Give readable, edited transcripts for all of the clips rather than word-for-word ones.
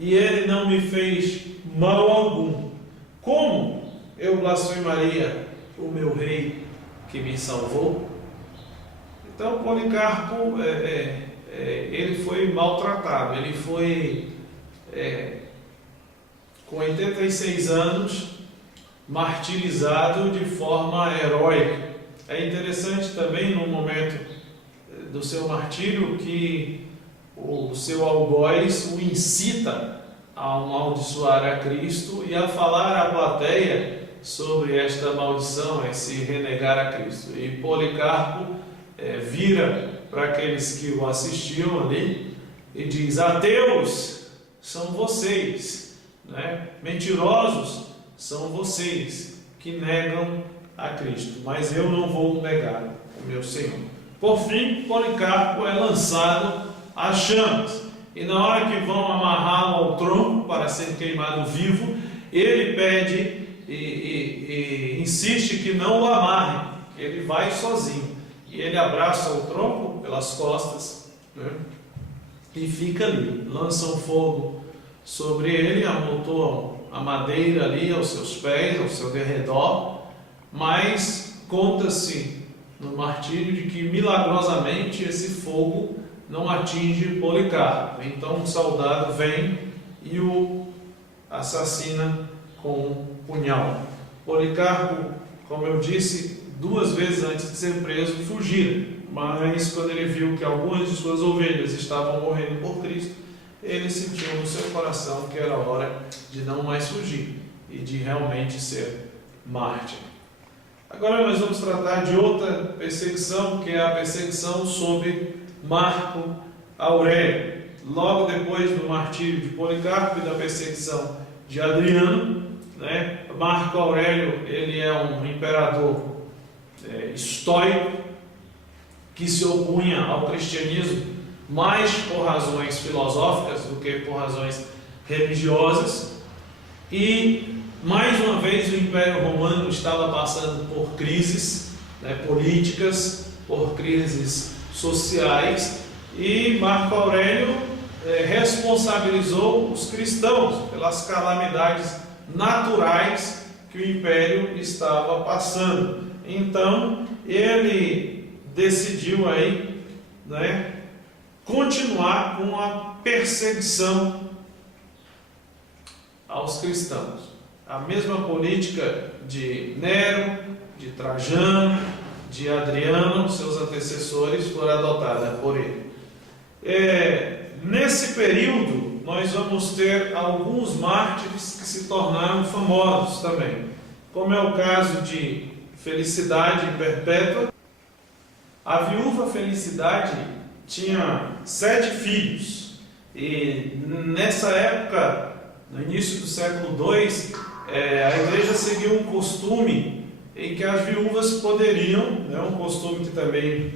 e ele não me fez mal algum. Como eu blasfemaria o meu rei que me salvou? Então Policarpo, ele foi maltratado, ele foi, com 86 anos, martirizado de forma heróica. É interessante também, no momento do seu martírio, que o seu algoz o incita a amaldiçoar a Cristo e a falar à plateia sobre esta maldição, esse renegar a Cristo. E Policarpo vira para aqueles que o assistiam ali e diz: ateus são vocês, né? Mentirosos são vocês que negam a Cristo, mas eu não vou negar o meu Senhor. Por fim, Policarpo é lançado às chamas, e na hora que vão amarrá-lo ao tronco para ser queimado vivo, ele pede e insiste que não o amarrem, ele vai sozinho, e ele abraça o tronco pelas costas, né? E fica ali. Lançam fogo sobre ele, amontoam a madeira ali aos seus pés, ao seu derredor, mas conta-se no martírio de que milagrosamente esse fogo não atinge Policarpo. Então um soldado vem e o assassina com um punhal. Policarpo, como eu disse, 2 vezes antes de ser preso, fugira, mas quando ele viu que algumas de suas ovelhas estavam morrendo por Cristo, ele sentiu no seu coração que era hora de não mais fugir e de realmente ser mártir. Agora nós vamos tratar de outra perseguição, que é a perseguição sob Marco Aurélio. Logo depois do martírio de Policarpo e da perseguição de Adriano, né? Marco Aurélio, ele é um imperador estoico que se opunha ao cristianismo mais por razões filosóficas do que por razões religiosas, e mais uma vez o Império Romano estava passando por crises, né, políticas, por crises sociais, e Marco Aurélio responsabilizou os cristãos pelas calamidades naturais que o Império estava passando. Então ele decidiu aí, né, continuar com a perseguição aos cristãos. A mesma política de Nero, de Trajano, de Adriano, seus antecessores, foram adotada por ele. Nesse período, nós vamos ter alguns mártires que se tornaram famosos também, como é o caso de Felicidade Perpétua. A viúva Felicidade tinha 7 filhos, e nessa época, no início do século II, a igreja seguiu um costume em que as viúvas poderiam, um costume que também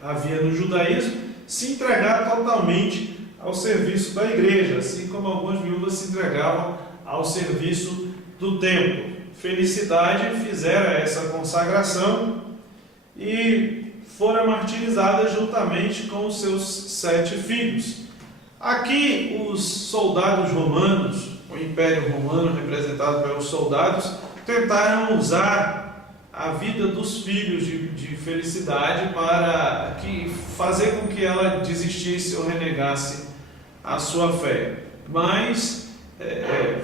havia no judaísmo, se entregar totalmente ao serviço da igreja, assim como algumas viúvas se entregavam ao serviço do templo. Felicidade fizera essa consagração e fora martirizada juntamente com os seus 7 filhos. Aqui os soldados romanos, o Império Romano representado pelos soldados, tentaram usar a vida dos filhos de Felicidade para fazer com que ela desistisse ou renegasse a sua fé. Mas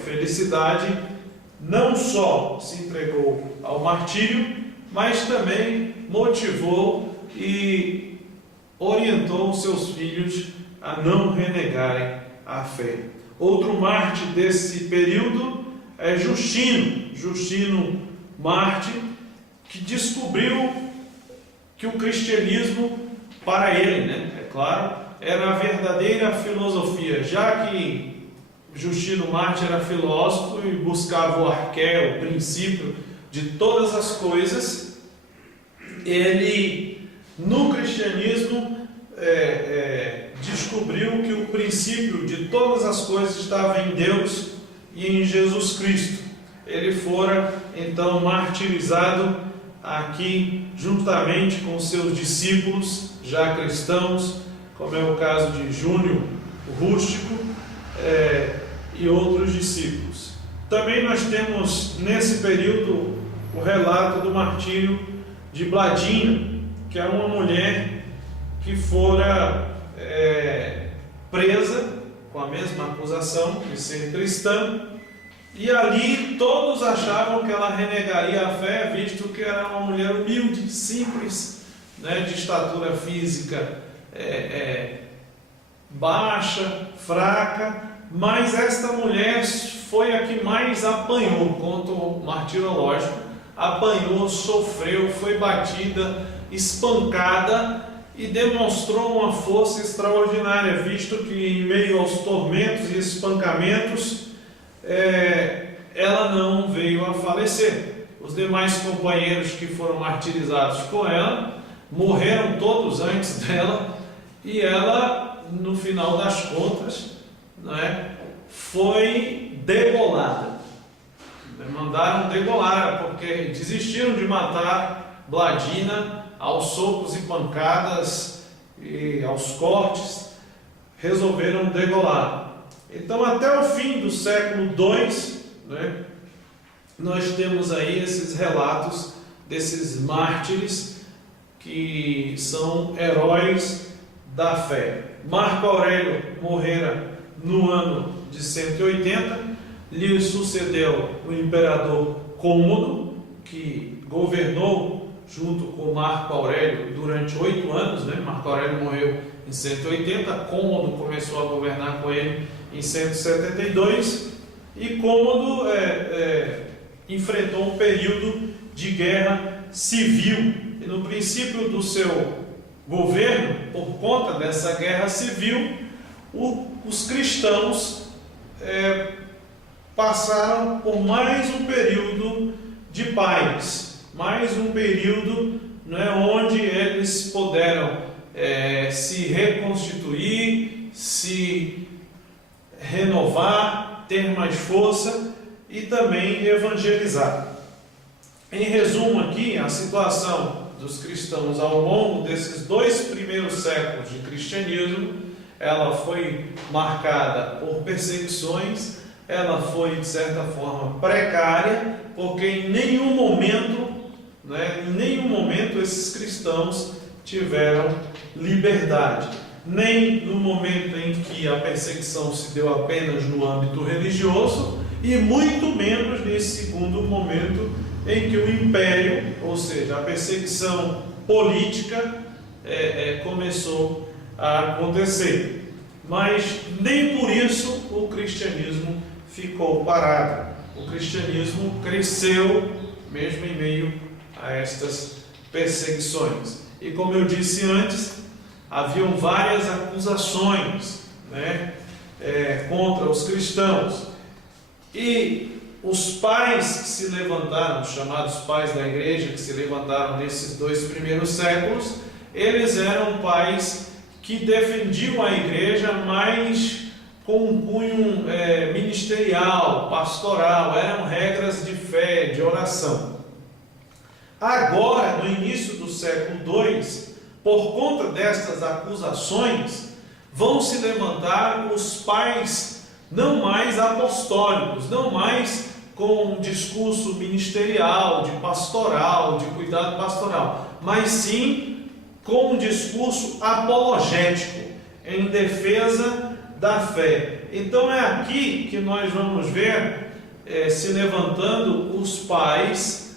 Felicidade não só se entregou ao martírio, mas também motivou e orientou os seus filhos a não renegarem a fé. Outro mártir desse período é Justino mártir, que descobriu que o cristianismo, para ele, é claro, era a verdadeira filosofia, já que Justino mártir era filósofo e buscava o arqué, o princípio de todas as coisas. Ele, no cristianismo, descobriu que o princípio de todas as coisas estava em Deus e em Jesus Cristo. Ele fora então martirizado aqui juntamente com seus discípulos já cristãos, como é o caso de Júnior Rústico, e outros discípulos. Também nós temos nesse período o relato do martírio de Bladina, que era uma mulher que fora presa com a mesma acusação de ser cristã, e ali todos achavam que ela renegaria a fé, visto que era uma mulher humilde, simples, de estatura física baixa, fraca, mas esta mulher foi a que mais apanhou, conto martirológico, apanhou, sofreu, foi batida, espancada e demonstrou uma força extraordinária, visto que em meio aos tormentos e espancamentos, ela não veio a falecer. Os demais companheiros que foram martirizados com ela morreram todos antes dela, e ela, no final das contas, foi degolada. Mandaram degolar, porque desistiram de matar Bladina aos socos e pancadas e aos cortes, resolveram degolar. Então, até o fim do século II, nós temos aí esses relatos desses mártires que são heróis da fé. Marco Aurélio morrera no ano de 180, lhe sucedeu o imperador Cômodo, que governou junto com Marco Aurélio durante 8 anos. Marco Aurélio morreu em 180, Cômodo começou a governar com ele em 172, e Cômodo enfrentou um período de guerra civil, e no princípio do seu governo, por conta dessa guerra civil, os cristãos passaram por mais um período de paz, mais um período onde eles puderam se reconstituir, se renovar, ter mais força e também evangelizar. Em resumo aqui, a situação dos cristãos ao longo desses 2 primeiros séculos de cristianismo, ela foi marcada por perseguições, ela foi de certa forma precária, porque em nenhum momento esses cristãos tiveram liberdade, nem no momento em que a perseguição se deu apenas no âmbito religioso, e muito menos nesse segundo momento em que o império, ou seja, a perseguição política, começou a acontecer. Mas nem por isso o cristianismo ficou parado. O cristianismo cresceu mesmo em meio a estas perseguições. E como eu disse antes, haviam várias acusações contra os cristãos. E os pais que se levantaram, chamados pais da igreja, que se levantaram nesses 2 primeiros séculos, eles eram pais que defendiam a igreja mais com um cunho ministerial, pastoral, eram regras de fé, de oração. Agora, no início do século II, por conta destas acusações, vão se levantar os pais não mais apostólicos, não mais com um discurso ministerial, de pastoral, de cuidado pastoral, mas sim com um discurso apologético, em defesa da fé. Então é aqui que nós vamos ver se levantando os pais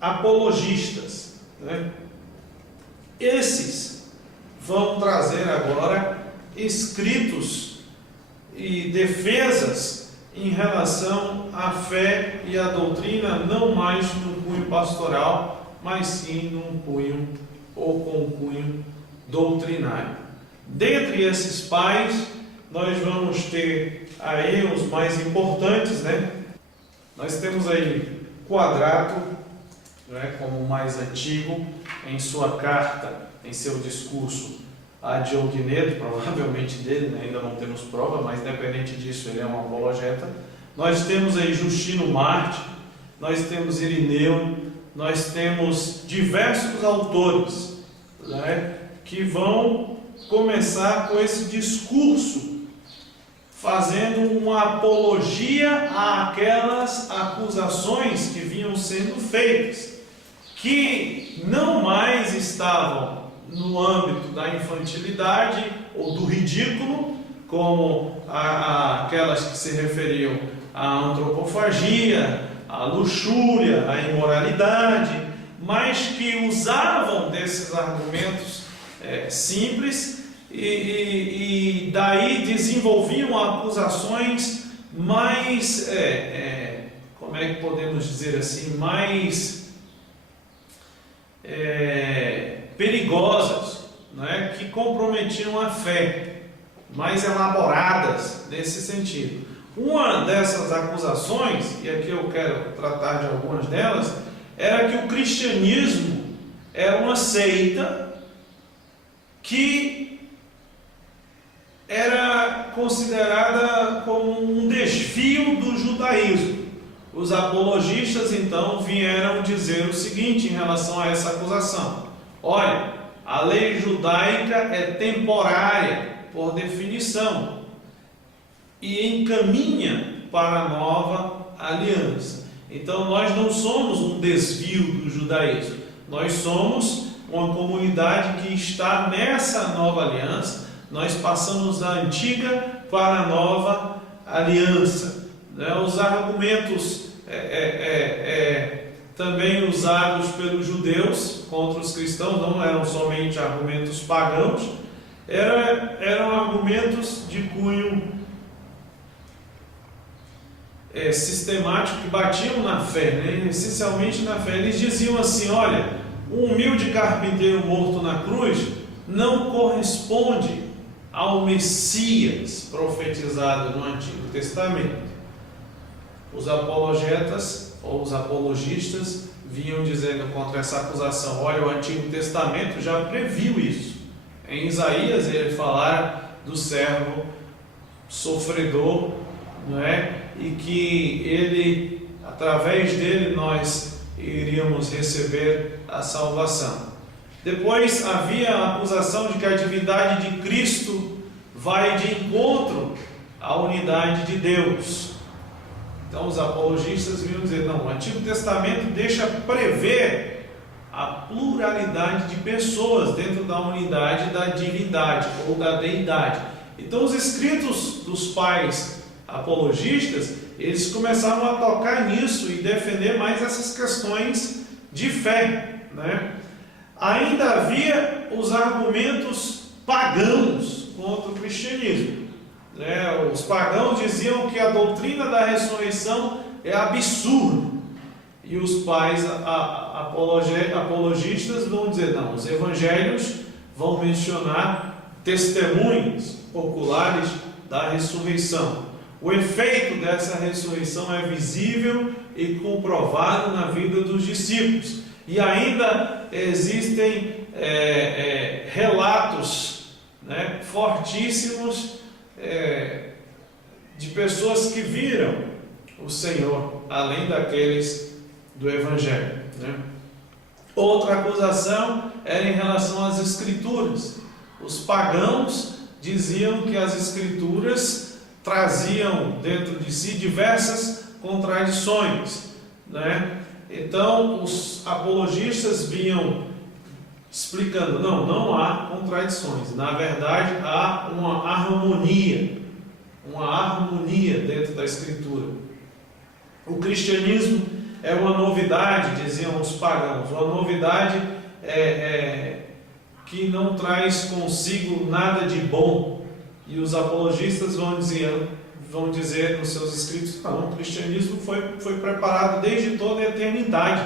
apologistas. Esses vão trazer agora escritos e defesas em relação à fé e à doutrina, não mais no cunho pastoral, mas sim num cunho ou com um cunho doutrinário. Dentre esses pais, nós vamos ter aí os mais importantes, Nós temos aí Quadrato, como o mais antigo, em sua carta, em seu discurso a Diogneto, provavelmente dele, ainda não temos prova, mas independente disso, ele é um apologeta. Nós temos aí Justino Marte, nós temos Irineu, nós temos diversos autores que vão começar com esse discurso fazendo uma apologia àquelas acusações que vinham sendo feitas, que não mais estavam no âmbito da infantilidade ou do ridículo, como aquelas que se referiam à antropofagia, à luxúria, à imoralidade, mas que usavam desses argumentos simples e daí desenvolviam acusações mais, como é que podemos dizer assim, mais perigosas, né, que comprometiam a fé, mais elaboradas nesse sentido. Uma dessas acusações, e aqui eu quero tratar de algumas delas, era que o cristianismo era uma seita que era considerada como um desvio do judaísmo. Os apologistas então vieram dizer o seguinte em relação a essa acusação: olha, a lei judaica é temporária por definição e encaminha para a nova aliança. Então nós não somos um desvio do judaísmo, nós somos uma comunidade que está nessa nova aliança. Nós passamos da antiga para a nova aliança. Os argumentos também usados pelos judeus contra os cristãos não eram somente argumentos pagãos, eram argumentos de cunho sistemático, que batiam na fé, né? Essencialmente na fé. Eles diziam assim: olha, um humilde carpinteiro morto na cruz não corresponde ao Messias profetizado no Antigo Testamento. Os apologetas ou os apologistas vinham dizendo contra essa acusação: olha, o Antigo Testamento já previu isso. Em Isaías ele falara do servo sofredor, não é? E que ele, através dele, nós iríamos receber a salvação. Depois havia a acusação de que a divindade de Cristo vai de encontro à unidade de Deus. Então os apologistas vinham dizer: não, o Antigo Testamento deixa prever a pluralidade de pessoas dentro da unidade da divindade ou da deidade. Então os escritos dos pais apologistas, eles começaram a tocar nisso e defender mais essas questões de fé, né? Ainda havia os argumentos pagãos contra o cristianismo, né? Os pagãos diziam que a doutrina da ressurreição é absurda, e os pais apologistas vão dizer: não, os evangelhos vão mencionar testemunhos oculares da ressurreição. O efeito dessa ressurreição é visível e comprovado na vida dos discípulos. E ainda existem relatos, né, fortíssimos de pessoas que viram o Senhor, além daqueles do Evangelho, né? Outra acusação era em relação às Escrituras. Os pagãos diziam que as Escrituras traziam dentro de si diversas contradições, né? Então os apologistas vinham explicando: não há contradições, na verdade há uma harmonia dentro da Escritura. O cristianismo é uma novidade, diziam os pagãos, uma novidade que não traz consigo nada de bom. E os apologistas vão dizer nos seus escritos: não, o cristianismo foi preparado desde toda a eternidade,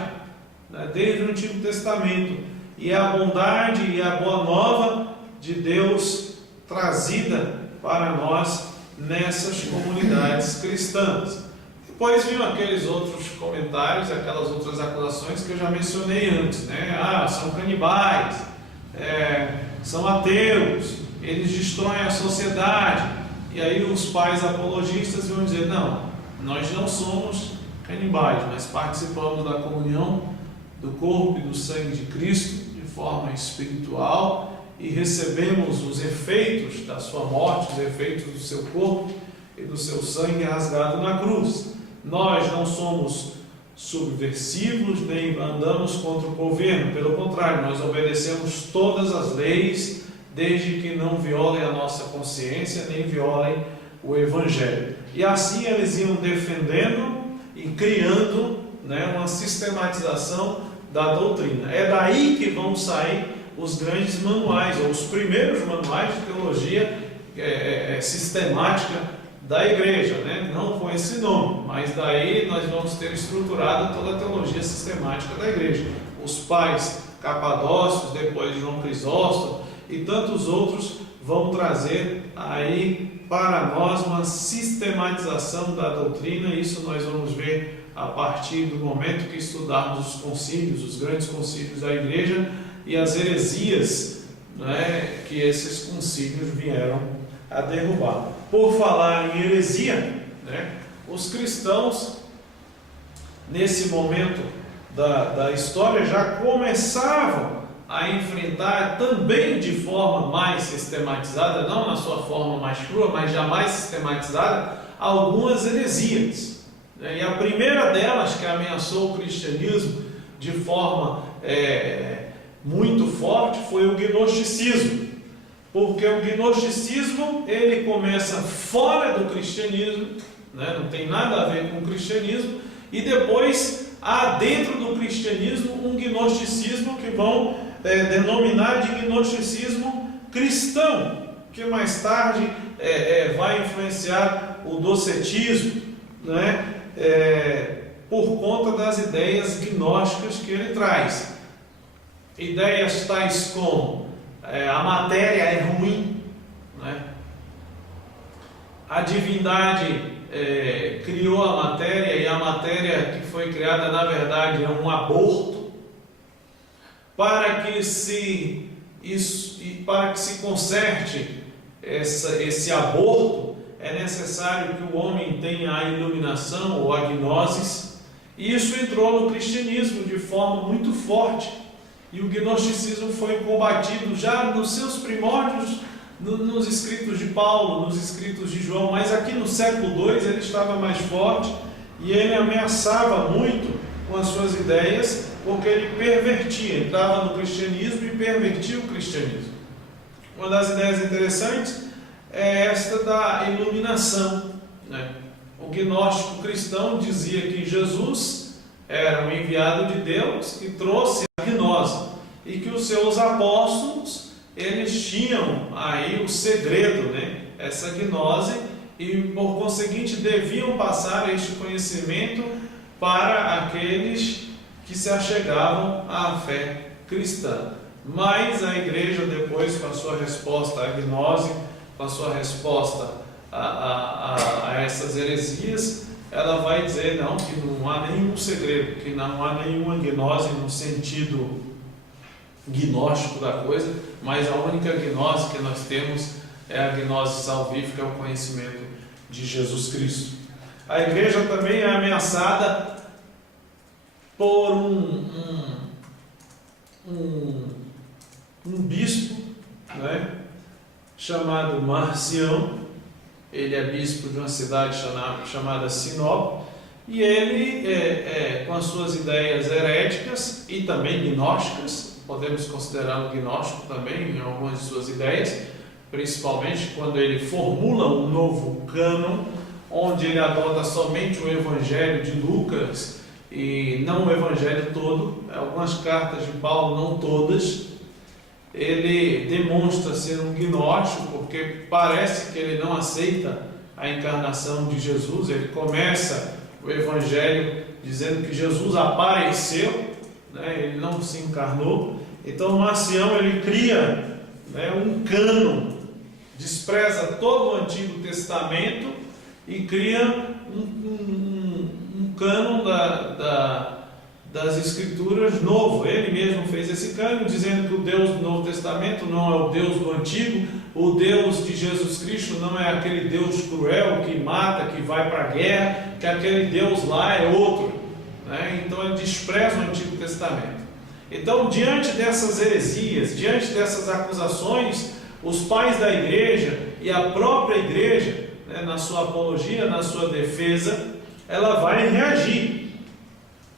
né? Desde o Antigo Testamento, e é a bondade e a boa nova de Deus trazida para nós nessas comunidades cristãs. Depois vinham aqueles outros comentários, aquelas outras acusações que eu já mencionei antes, né? São canibais, são ateus, eles destroem a sociedade. E aí os pais apologistas vão dizer: não, nós não somos canibais, mas participamos da comunhão do corpo e do sangue de Cristo de forma espiritual e recebemos os efeitos da sua morte, os efeitos do seu corpo e do seu sangue rasgado na cruz. Nós não somos subversivos nem andamos contra o governo, pelo contrário, nós obedecemos todas as leis, desde que não violem a nossa consciência nem violem o Evangelho. E assim eles iam defendendo e criando, uma sistematização da doutrina. É daí que vão sair os grandes manuais, ou os primeiros manuais de teologia sistemática da igreja, não com esse nome, mas daí nós vamos ter estruturada toda a teologia sistemática da igreja. Os pais capadócios, depois João Crisóstomo e tantos outros vão trazer aí para nós uma sistematização da doutrina. Isso nós vamos ver a partir do momento que estudarmos os concílios, os grandes concílios da igreja e as heresias, que esses concílios vieram a derrubar. Por falar em heresia, os cristãos, nesse momento da história, já começavam a enfrentar também de forma mais sistematizada, não na sua forma mais crua, mas já mais sistematizada, algumas heresias. E a primeira delas, que ameaçou o cristianismo de forma muito forte, foi o gnosticismo. Porque o gnosticismo, ele começa fora do cristianismo, não tem nada a ver com o cristianismo, e depois há dentro do cristianismo um gnosticismo que vão denominar de gnosticismo cristão, que mais tarde vai influenciar o docetismo, por conta das ideias gnósticas que ele traz. Ideias tais como a matéria é ruim, a divindade criou a matéria e a matéria que foi criada na verdade é um aborto. Para que se conserte esse aborto, é necessário que o homem tenha a iluminação ou a gnosis. E isso entrou no cristianismo de forma muito forte. E o gnosticismo foi combatido já nos seus primórdios, nos escritos de Paulo, nos escritos de João, mas aqui no século II ele estava mais forte e ele ameaçava muito com as suas ideias, porque ele pervertia, entrava no cristianismo e pervertia o cristianismo. Uma das ideias interessantes é esta da iluminação. O gnóstico cristão dizia que Jesus era um enviado de Deus que trouxe a gnose e que os seus apóstolos, eles tinham aí o segredo, essa gnose, e por conseguinte deviam passar este conhecimento para aqueles que se achegavam à fé cristã. Mas a igreja depois, com a sua resposta à gnose, com a sua resposta a essas heresias, ela vai dizer não, que não há nenhum segredo, que não há nenhuma gnose no sentido gnóstico da coisa, mas a única gnose que nós temos é a gnose salvífica, é o conhecimento de Jesus Cristo. A igreja também é ameaçada por um bispo, chamado Marcião. Ele é bispo de uma cidade chamada Sinop, e ele, com as suas ideias heréticas e também gnósticas, podemos considerá-lo gnóstico também em algumas de suas ideias, principalmente quando ele formula um novo cânon, onde ele adota somente o Evangelho de Lucas e não o Evangelho todo, algumas cartas de Paulo, não todas. Ele demonstra ser um gnóstico, porque parece que ele não aceita a encarnação de Jesus. Ele começa o Evangelho dizendo que Jesus apareceu, ele não se encarnou. Então Marcião, ele cria um cânon, despreza todo o Antigo Testamento e cria um cânon das Escrituras novo. Ele mesmo fez esse cânon, dizendo que o Deus do Novo Testamento não é o Deus do Antigo, o Deus de Jesus Cristo não é aquele Deus cruel que mata, que vai para a guerra, que aquele Deus lá é outro. Então ele despreza o Antigo Testamento. Então, diante dessas heresias, diante dessas acusações, os pais da igreja e a própria igreja, na sua apologia, na sua defesa, ela vai reagir.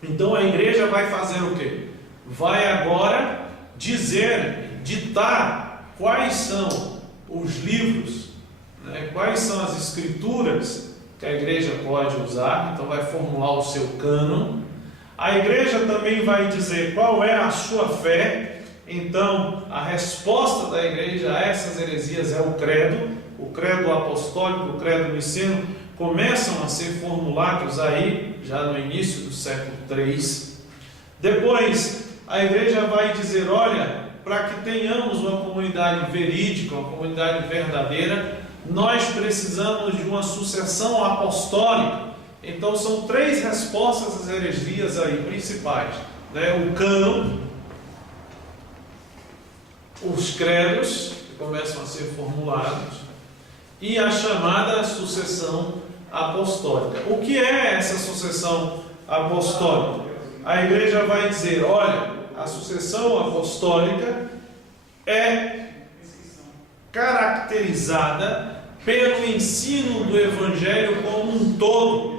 Então a igreja vai fazer o quê? Vai agora ditar quais são os livros, né, quais são as escrituras que a igreja pode usar. Então vai formular o seu cânon. A igreja também vai dizer qual é a sua fé. Então a resposta da igreja a essas heresias é o credo apostólico, o credo niceno, começam a ser formulados aí já no início do século III. Depois a igreja vai dizer, olha, para que tenhamos uma comunidade verídica, uma comunidade verdadeira, nós precisamos de uma sucessão apostólica. Então são 3 respostas às heresias aí principais, né? O cânon, os credos que começam a ser formulados e a chamada sucessão apostólica. O que é essa sucessão apostólica? A igreja vai dizer, olha, a sucessão apostólica é caracterizada pelo ensino do evangelho como um todo.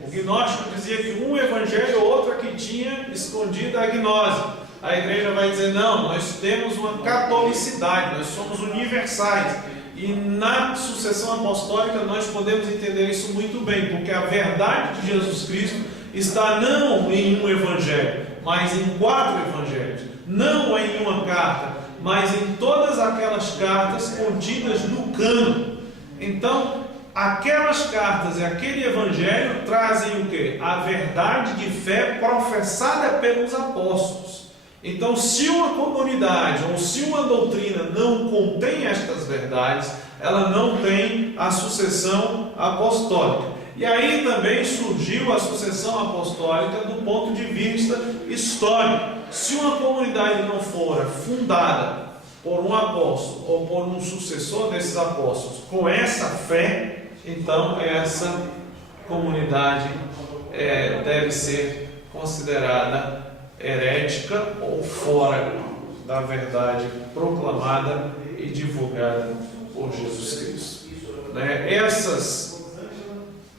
O gnóstico dizia que um evangelho, outro que tinha escondida a gnose. A igreja vai dizer, não, nós temos uma catolicidade, nós somos universais. E na sucessão apostólica nós podemos entender isso muito bem, porque a verdade de Jesus Cristo está não em um evangelho, mas em 4 evangelhos. Não em uma carta, mas em todas aquelas cartas contidas no cânon. Então, aquelas cartas e aquele evangelho trazem o quê? A verdade de fé professada pelos apóstolos. Então, se uma comunidade ou se uma doutrina não contém estas verdades, ela não tem a sucessão apostólica. E aí também surgiu a sucessão apostólica do ponto de vista histórico. Se uma comunidade não for fundada por um apóstolo ou por um sucessor desses apóstolos com essa fé, então essa comunidade deve ser considerada herética ou fora da verdade proclamada e divulgada por Jesus Cristo. Essas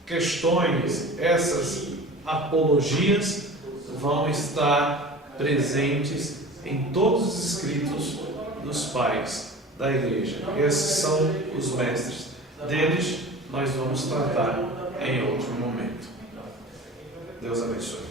questões, essas apologias vão estar presentes em todos os escritos dos pais da igreja. Esses são os mestres. Deles nós vamos tratar em outro momento. Deus abençoe.